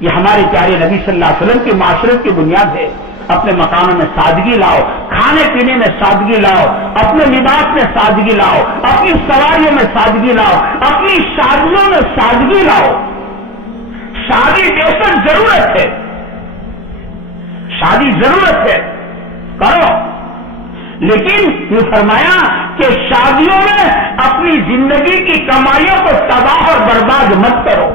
یہ ہمارے پیارے نبی صلی اللہ علیہ وسلم کی معاشرت کی بنیاد ہے. اپنے مکانوں میں سادگی لاؤ، کھانے پینے میں سادگی لاؤ، اپنے لباس میں سادگی لاؤ، اپنی سواریوں میں سادگی لاؤ، اپنی شادیوں میں سادگی لاؤ. شادی بے ضرورت ہے، شادی ضرورت ہے، کرو. لیکن یہ فرمایا کہ شادیوں میں اپنی زندگی کی کمائیوں کو تباہ اور برباد مت کرو.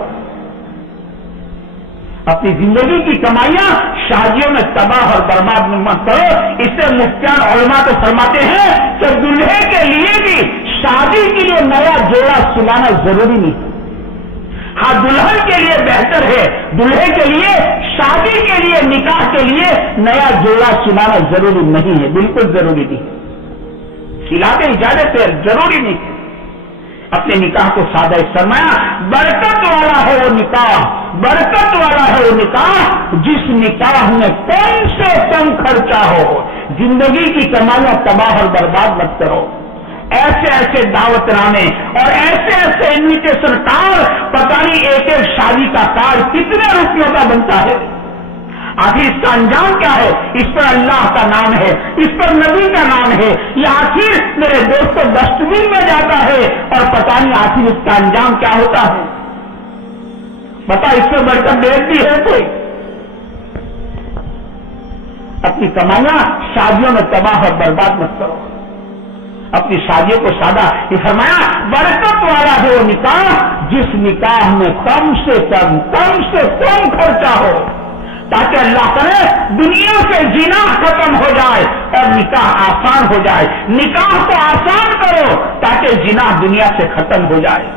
اپنی زندگی کی کمائیاں شادیوں میں تباہ اور برباد مت کرو. اس سے مفتیان علماء تو فرماتے ہیں کہ دلہے کے لیے بھی شادی کے لیے نیا جوڑا سلانا ضروری نہیں. ہاں دلہن کے لیے بہتر ہے، دلہے کے لیے شادی کے لیے نکاح کے لیے نیا جوڑا سلانا ضروری نہیں ہے، بالکل ضروری نہیں. سلاتے اجازت ہے، ضروری نہیں. اپنے نکاح کو سادہ فرمایا برکت والا ہے وہ نکاح، برکت والا ہے وہ نکاح جس نکاح میں کم سے کم خرچہ ہو. زندگی کی کمائیاں تباہ اور برباد مت کرو. ایسے ایسے دعوت نامے اور ایسے ایسے انویٹیشن کارڈ، پتہ نہیں ایک ایک شادی کا کارڈ کتنے روپیوں کا بنتا ہے. آخر اس کا انجام کیا ہے؟ اس پر اللہ کا نام ہے، اس پر نبی کا نام ہے، یہ آخر میرے دوستوں ڈسٹ بن میں جاتا ہے اور پتہ نہیں آخر اس کا انجام کیا ہوتا ہے. بتا اس سے بڑھ کر دیکھ بھی ہے کوئی؟ اپنی کمائیاں شادیوں میں تباہ اور برباد مت کرو. اپنی شادیوں کو سادہ. یہ فرمایا برکت والا ہے وہ نکاح جس نکاح میں کم سے کم خرچہ ہو، تاکہ اللہ کرے دنیا سے زنا ختم ہو جائے اور نکاح آسان ہو جائے. نکاح کو آسان کرو تاکہ زنا دنیا سے ختم ہو جائے.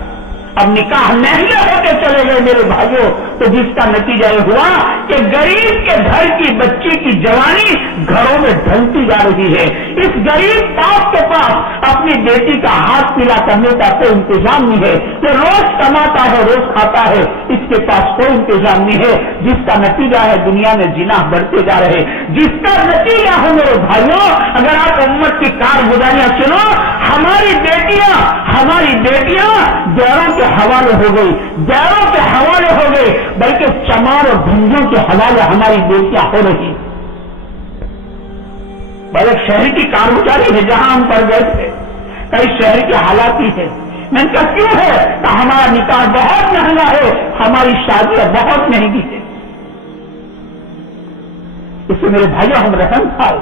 اب نکاح مہنگے ہوتے چلے گئے میرے بھائیوں، تو جس کا نتیجہ یہ ہوا کہ غریب کے گھر کی بچی کی جوانی گھروں میں ڈھلتی جا رہی ہے. اس غریب باپ کے پاس اپنی بیٹی کا ہاتھ پیلا کرنے کا کوئی انتظام نہیں ہے. کہ روز کماتا ہے روز کھاتا ہے، اس کے پاس کوئی انتظام نہیں ہے. جس کا نتیجہ ہے دنیا میں زنا بڑھتے جا رہے. جس کا نتیجہ ہے میرے بھائیوں، اگر آپ امت کی کارگزاریاں سنو، ہماری بیٹیاں گیروں کے حوالے ہو گئی، گیروں کے حوالے ہو گئی، بلکہ چمار اور بھنجوں کے حوالے ہماری بیٹیاں ہو رہی. بڑے شہر کی کارگزاری ہے جہاں ہم پڑھ گئے تھے، کئی شہر کے حالات ہی ہے. میں نے کہا کیوں ہے؟ کہ ہمارا نکاح بہت مہنگا ہے، ہماری شادیاں بہت مہنگی ہے. اس سے میرے بھائیوں ہم رحم کھائے.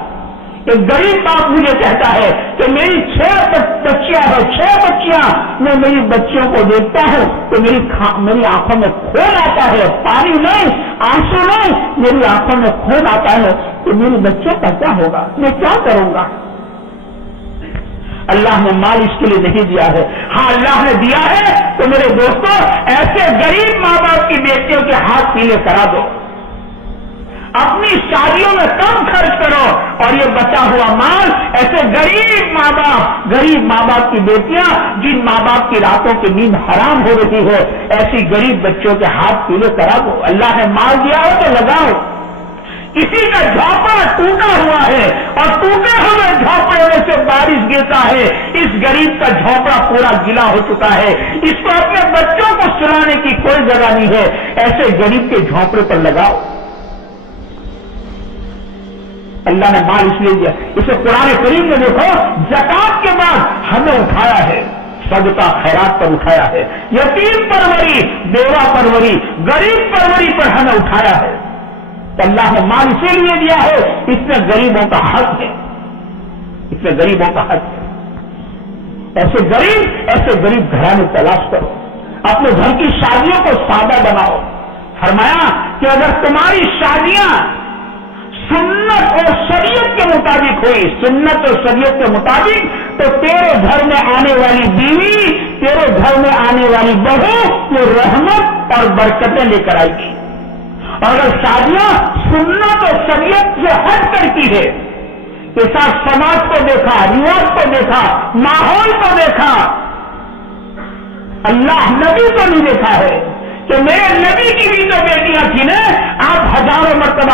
ایک غریب باپ مجھے کہتا ہے کہ میری 6 بچیاں ہیں، 6 بچیاں، میں میری بچیوں کو دیکھتا ہوں تو میری آنکھوں میں خون آتا ہے، پانی نہیں، آنسو نہیں، میری آنکھوں میں خون آتا ہے کہ میری بچوں کا کیا ہوگا، میں کیا کروں گا. اللہ نے مال اس کے لیے نہیں دیا ہے. ہاں اللہ نے دیا ہے تو میرے دوستوں ایسے غریب ماں باپ کی بیٹیوں کے ہاتھ پیلے کرا دو. اپنی شادیوں میں کم خرچ کرو اور یہ بچا ہوا مال ایسے غریب ماں باپ کی بیٹیاں جن ماں باپ کی راتوں کی نیند حرام ہو رہی ہے، ایسی غریب بچوں کے ہاتھ پیلے کرا دو. اللہ نے مال دیا ہو تو لگاؤ. کسی کا جھونپڑا ٹوٹا ہوا ہے اور ٹوٹے ہوئے جھونپڑے میں سے بارش گرتا ہے، اس غریب کا جھونپڑا پورا گیلا ہو چکا ہے، اس کو اپنے بچوں کو سلانے کی کوئی جگہ نہیں ہے. ایسے غریب کے جھونپڑے پر لگاؤ. اللہ نے مال اس لیے دیا. اسے قرآن کریم میں دیکھو زکات کے بعد ہمیں اٹھایا ہے، صدقہ خیرات پر اٹھایا ہے، یتیم پروری، بیوہ پروری، غریب پروری پر ہمیں اٹھایا ہے. تو اللہ نے مال اسی لیے دیا ہے، اس میں غریبوں کا حق ہے، اس میں غریبوں کا حق ہے. ایسے غریب گھرانے تلاش کرو. اپنے گھر کی شادیوں کو سادہ بناؤ. فرمایا کہ اگر تمہاری شادیاں سنت اور شریعت کے مطابق ہوئی، سنت اور شریعت کے مطابق، تو تیرے گھر میں آنے والی بیوی، تیرے گھر میں آنے والی بہو یہ رحمت اور برکتیں لے کر آئے گی. اور اگر شادیاں سنت اور شریعت سے ہٹ کر کی ہے، کے ساتھ سماج کو دیکھا، رواج کو دیکھا، ماحول کو دیکھا، اللہ نبی کو نہیں دیکھا ہے. کہ میرے نبی کی بھی جو بیٹیاں تھیں نا، آپ ہزاروں مرتبہ